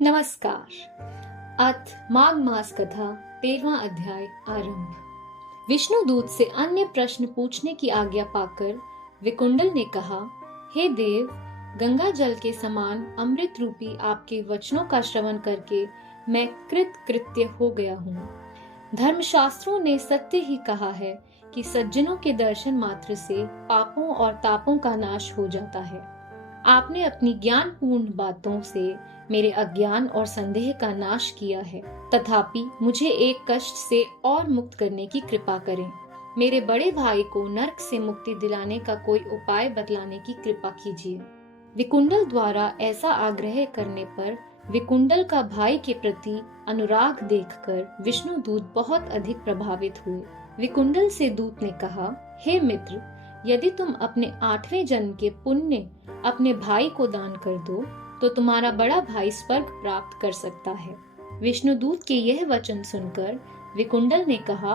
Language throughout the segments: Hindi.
नमस्कार। अथ माघ मास कथा 13वां अध्याय आरंभ। विष्णुदूत से अन्य प्रश्न पूछने की आज्ञा पाकर विकुंडल ने कहा, हे देव, गंगा जल के समान अमृत रूपी आपके वचनों का श्रवण करके मैं कृतकृत्य हो गया हूँ। धर्मशास्त्रों ने सत्य ही कहा है कि सज्जनों के दर्शन मात्र से पापों और तापों का नाश हो जाता है। आपने अपनी ज्ञानपूर्ण बातों से मेरे अज्ञान और संदेह का नाश किया है, तथापि मुझे एक कष्ट से और मुक्त करने की कृपा करें। मेरे बड़े भाई को नरक से मुक्ति दिलाने का कोई उपाय बतलाने की कृपा कीजिए। विकुंडल द्वारा ऐसा आग्रह करने पर विकुंडल का भाई के प्रति अनुराग देखकर विष्णुदूत बहुत अधिक प्रभावित हुए। विकुंडल से दूत ने कहा, हे मित्र, यदि तुम अपने 8वें जन्म के पुण्य अपने भाई को दान कर दो तो तुम्हारा बड़ा भाई स्वर्ग प्राप्त कर सकता है। विष्णुदूत के यह वचन सुनकर विकुंडल ने कहा,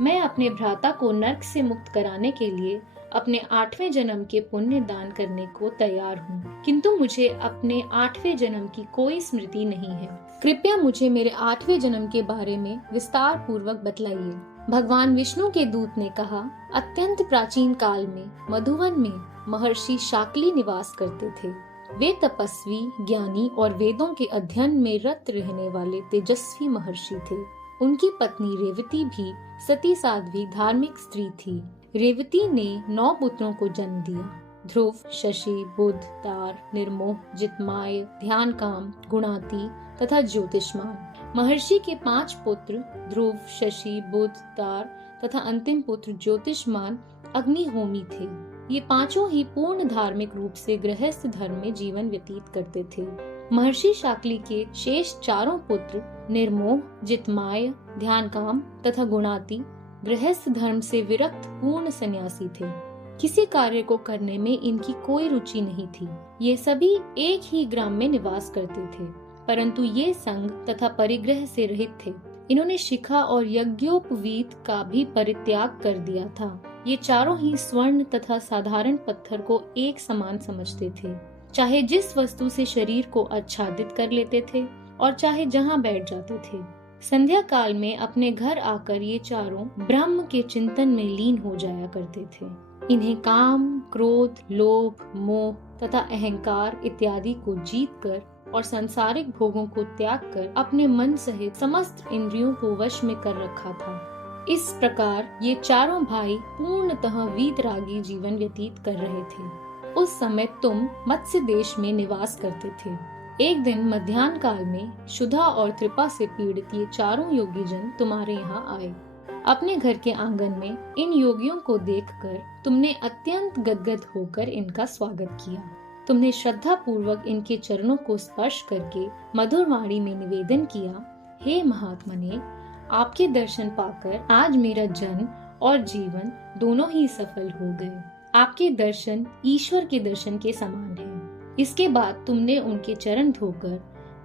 मैं अपने भ्राता को नरक से मुक्त कराने के लिए अपने 8वें जन्म के पुण्य दान करने को तैयार हूँ, किंतु मुझे अपने 8वें जन्म की कोई स्मृति नहीं है। कृपया मुझे मेरे 8वें जन्म के बारे में विस्तार पूर्वक बतलाइए। भगवान विष्णु के दूत ने कहा, अत्यंत प्राचीन काल में मधुवन में महर्षि शाक्ली निवास करते थे। वे तपस्वी, ज्ञानी और वेदों के अध्ययन में रत रहने वाले तेजस्वी महर्षि थे। उनकी पत्नी रेवती भी सती साध्वी धार्मिक स्त्री थी। रेवती ने 9 पुत्रों को जन्म दिया। ध्रुव, शशि, बुध, तार, निर्मोह, जितमाय, ध्यानकाम, गुणाती तथा ज्योतिष्मान। महर्षि के 5 पुत्र ध्रुव, शशि, बुध, तार तथा अंतिम पुत्र ज्योतिष्मान अग्निहोमी थे। ये पांचों ही पूर्ण धार्मिक रूप से गृहस्थ धर्म में जीवन व्यतीत करते थे। महर्षि शाक्ली के शेष 4 पुत्र निर्मोह, जितमाय, ध्यानकाम तथा गुणाती गृहस्थ धर्म से विरक्त पूर्ण सन्यासी थे। किसी कार्य को करने में इनकी कोई रुचि नहीं थी। ये सभी एक ही ग्राम में निवास करते थे, परंतु ये संग तथा परिग्रह से रहित थे। इन्होंने शिखा और यज्ञोपवीत का भी परित्याग कर दिया था। ये चारों ही स्वर्ण तथा साधारण पत्थर को एक समान समझते थे। चाहे जिस वस्तु से शरीर को आच्छादित कर लेते थे और चाहे जहाँ बैठ जाते थे। संध्या काल में अपने घर आकर ये चारों ब्रह्म के चिंतन में लीन हो जाया करते थे। इन्हें काम, क्रोध, लोभ, मोह तथा अहंकार इत्यादि को जीतकर और सांसारिक भोगों को त्याग कर अपने मन सहित समस्त इंद्रियों को वश में कर रखा था। इस प्रकार ये चारों भाई पूर्णतः वीतरागी जीवन व्यतीत कर रहे थे। उस समय तुम मत्स्य देश में निवास करते थे। एक दिन मध्याह्न काल में क्षुधा और त्रिपा से पीड़ित ये चारों योगी जन तुम्हारे यहाँ आए। अपने घर के आंगन में इन योगियों को देखकर तुमने अत्यंत गदगद होकर इनका स्वागत किया। तुमने श्रद्धा पूर्वक इनके चरणों को स्पर्श करके मधुर वाणी में निवेदन किया, हे महात्मने, आपके दर्शन पाकर आज मेरा जन्म और जीवन दोनों ही सफल हो गए। आपके दर्शन ईश्वर के दर्शन के समान है। इसके बाद तुमने उनके चरण धोकर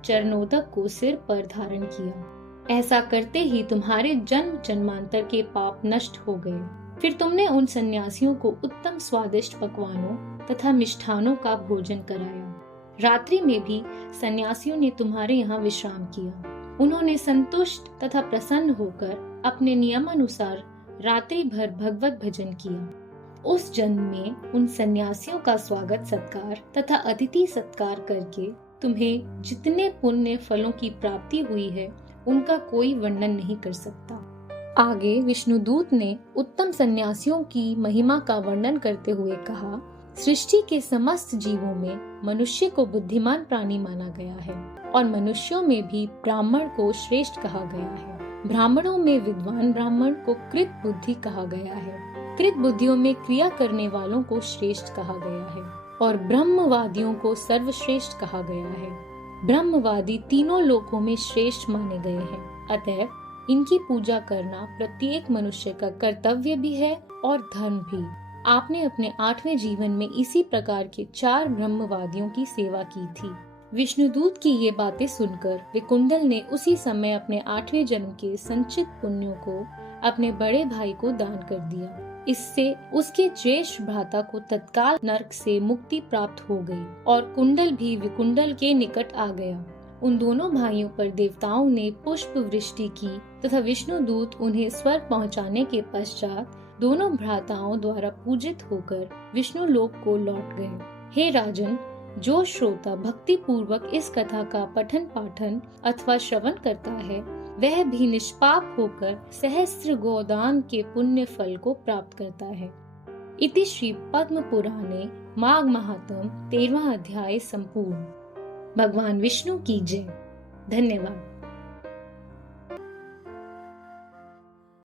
चरणोदक को सिर पर धारण किया। ऐसा करते ही तुम्हारे जन्म जन्मांतर के पाप नष्ट हो गए। फिर तुमने उन सन्यासियों को उत्तम स्वादिष्ट पकवानों तथा मिष्ठानों का भोजन कराया। रात्रि में भी सन्यासियों ने तुम्हारे यहाँ विश्राम किया। उन्होंने संतुष्ट तथा प्रसन्न होकर अपने नियमानुसार रात्रि भर भगवत भजन किया। उस जन्म में उन सन्यासियों का स्वागत सत्कार तथा अतिथि सत्कार करके तुम्हें जितने पुण्य फलों की प्राप्ति हुई है उनका कोई वर्णन नहीं कर सकता। आगे विष्णुदूत ने उत्तम सन्यासियों की महिमा का वर्णन करते हुए कहा, सृष्टि के समस्त जीवों में मनुष्य को बुद्धिमान प्राणी माना गया है और मनुष्यों में भी ब्राह्मण को श्रेष्ठ कहा गया है। ब्राह्मणों में विद्वान ब्राह्मण को कृत बुद्धि कहा गया है। कृत बुद्धियों में क्रिया करने वालों को श्रेष्ठ कहा गया है और ब्रह्मवादियों को सर्वश्रेष्ठ कहा गया है। ब्रह्मवादी तीनों लोकों में श्रेष्ठ माने गए हैं। अतएव इनकी पूजा करना प्रत्येक मनुष्य का कर्तव्य भी है और धर्म भी। आपने अपने 8वें जीवन में इसी प्रकार के 4 ब्रह्मवादियों की सेवा की थी। विष्णुदूत की ये बातें सुनकर विकुंडल ने उसी समय अपने 8वें जन्म के संचित पुण्यों को अपने बड़े भाई को दान कर दिया। इससे उसके ज्येष्ठ भ्राता को तत्काल नरक से मुक्ति प्राप्त हो गई और कुंडल भी विकुंडल के निकट आ गया। उन दोनों भाइयों पर देवताओं ने पुष्प वृष्टि की तथा विष्णुदूत उन्हें स्वर्ग पहुंचाने के पश्चात दोनों भ्राताओं द्वारा पूजित होकर विष्णु लोक को लौट गए। हे राजन, जो श्रोता भक्ति पूर्वक इस कथा का पठन पाठन अथवा श्रवण करता है, वह भी निष्पाप होकर सहस्त्र गोदान के पुण्य फल को प्राप्त करता है। इति श्री पद्म पुराणे माघ महात्म 13वां अध्याय संपूर्ण। भगवान विष्णु की जय। धन्यवाद।